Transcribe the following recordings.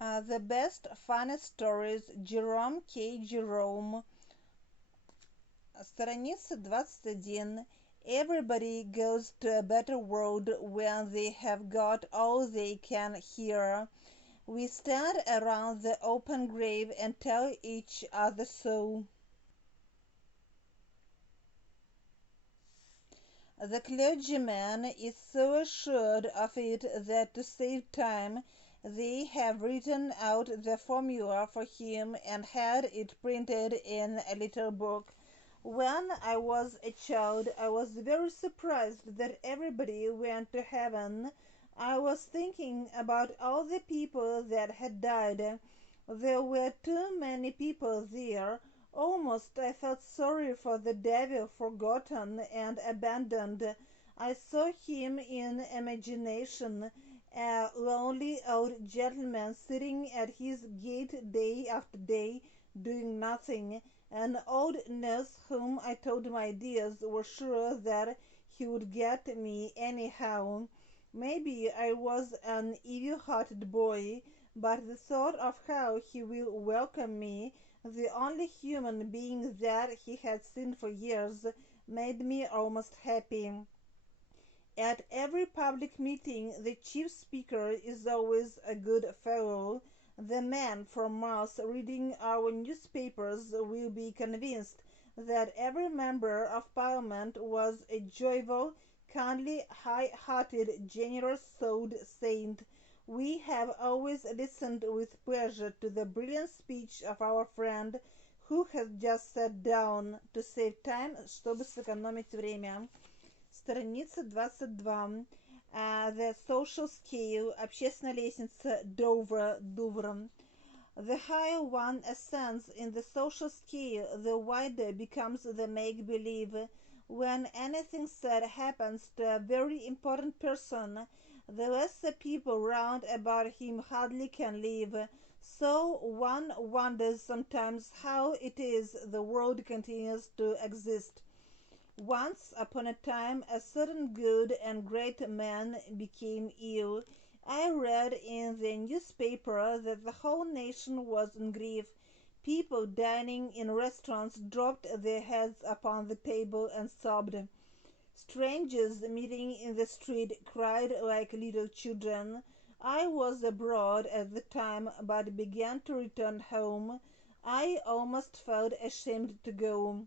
The best funny stories Jerome K. Jerome. Страница 21. Everybody goes to a better world when they have got all they can hear. We stand around the open grave and tell each other so. The clergyman is so assured of it that to save time they have written out the formula for him and had it printed in a little book. When I was a child I was very surprised that everybody went to heaven. I was thinking about all the people that had died. There were too many people there. Almost I felt sorry for the devil, forgotten and abandoned. I saw him in imagination, a lonely old gentleman sitting at his gate day after day, doing nothing, an old nurse whom I told my dears were sure that he would get me anyhow. Maybe I was an evil-hearted boy, but the thought of how he will welcome me, the only human being that he had seen for years, made me almost happy. At every public meeting the chief speaker is always a good fellow. The man from Mars reading our newspapers will be convinced that every member of Parliament was a joyful, kindly, high-hearted, generous-souled saint. We have always listened with pleasure to the brilliant speech of our friend, who has just sat down to save time, чтобы сэкономить время. Страница 22. The social scale. Общественная лестница Дувра. The higher one ascends in the social scale, the wider becomes the make-believe. When anything sad happens to a very important person, the less the people round about him hardly can live. So one wonders sometimes how it is the world continues to exist. Once upon a time a certain good and great man became ill. I read in the newspaper that the whole nation was in grief. People dining in restaurants dropped their heads upon the table and sobbed. Strangers meeting in the street cried like little children. I was abroad at the time, but began to return home. I almost felt ashamed to go.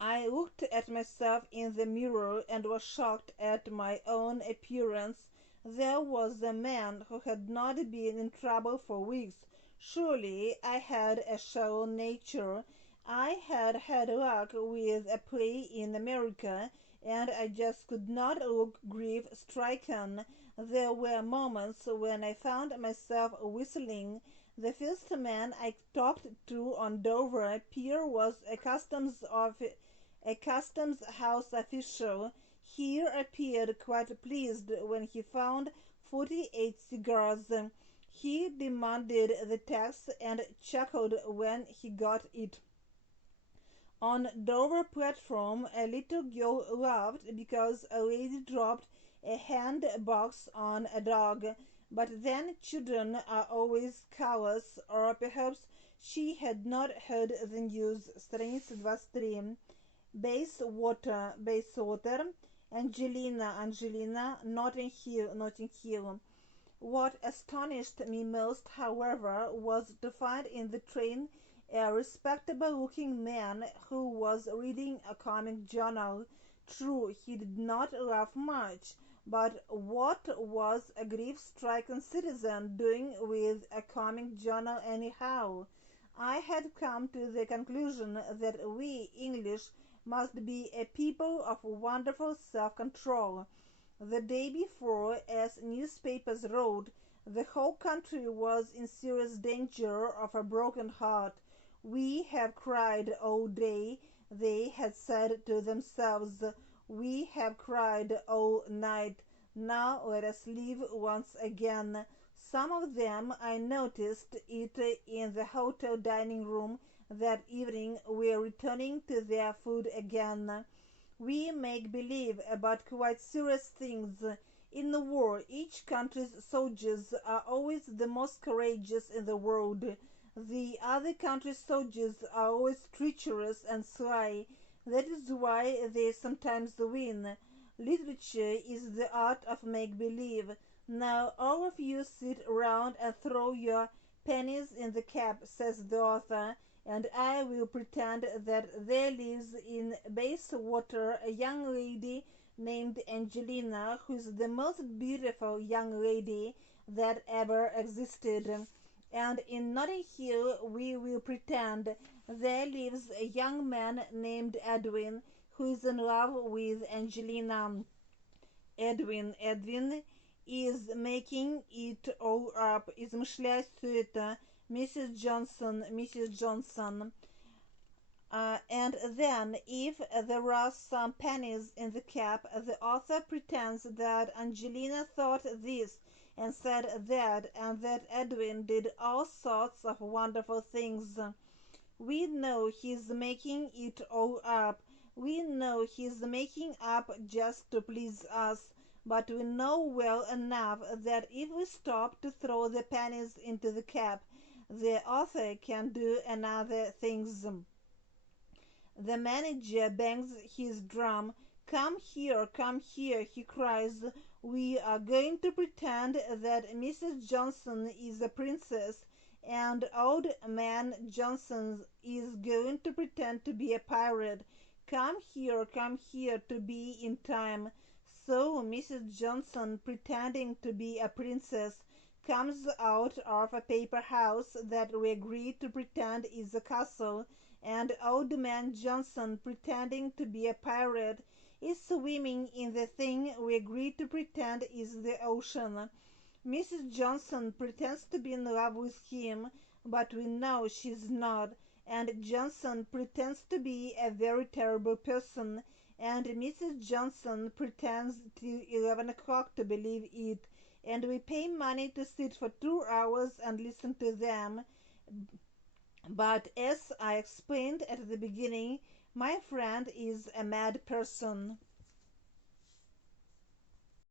I looked at myself in the mirror and was shocked at my own appearance. There was a man who had not been in trouble for weeks. Surely I had a shallow nature. I had had luck with a play in America, and I just could not look grief-stricken. There were moments when I found myself whistling. The first man I talked to on Dover Pier was a customs house official. He appeared quite pleased when he found 48 cigars. He demanded the tax and chuckled when he got it. On Dover platform a little girl laughed because a lady dropped a hand box on a dog. But then children are always callous, or perhaps she had not heard the news. Страница 23. Bayswater, Angelina, Notting Hill. What astonished me most, however, was to find in the train a respectable-looking man who was reading a comic journal. True, he did not laugh much, but what was a grief-stricken citizen doing with a comic journal anyhow? I had come to the conclusion that we English must be a people of wonderful self-control. The day before, as newspapers wrote, the whole country was in serious danger of a broken heart. We have cried all day, they had said to themselves. We have cried all night. Now let us live once again. Some of them, I noticed it in the hotel dining room that evening, were returning to their food again. We make believe about quite serious things. In the war, each country's soldiers are always the most courageous in the world. The other country's soldiers are always treacherous and sly. That is why they sometimes win. Literature is the art of make-believe. Now all of you sit around and throw your pennies in the cap, says the author, and I will pretend that there lives in Bayswater a young lady named Angelina, who is the most beautiful young lady that ever existed. And in Notting Hill we will pretend there lives a young man named Edwin who is in love with Angelina. Edwin is making it all up, измышляет все это, Mrs. Johnson. And then, if there are some pennies in the cap, the author pretends that Angelina thought this and said that, and that Edwin did all sorts of wonderful things. We know he's making it all up. We know he's making up just to please us, but we know well enough that if we stop to throw the pennies into the cap, the author can do another things. The manager bangs his drum. Come here, he cries. We are going to pretend that Mrs. Johnson is a princess, and old man Johnson is going to pretend to be a pirate. Come here to be in time. So Mrs. Johnson, pretending to be a princess, comes out of a paper house that we agree to pretend is a castle, and old man Johnson, pretending to be a pirate, is swimming in the thing we agree to pretend is the ocean. Mrs. Johnson pretends to be in love with him, but we know she's not, and Johnson pretends to be a very terrible person, and Mrs. Johnson pretends till 11 o'clock to believe it, and we pay money to sit for 2 hours and listen to them. But as I explained at the beginning, my friend is a mad person.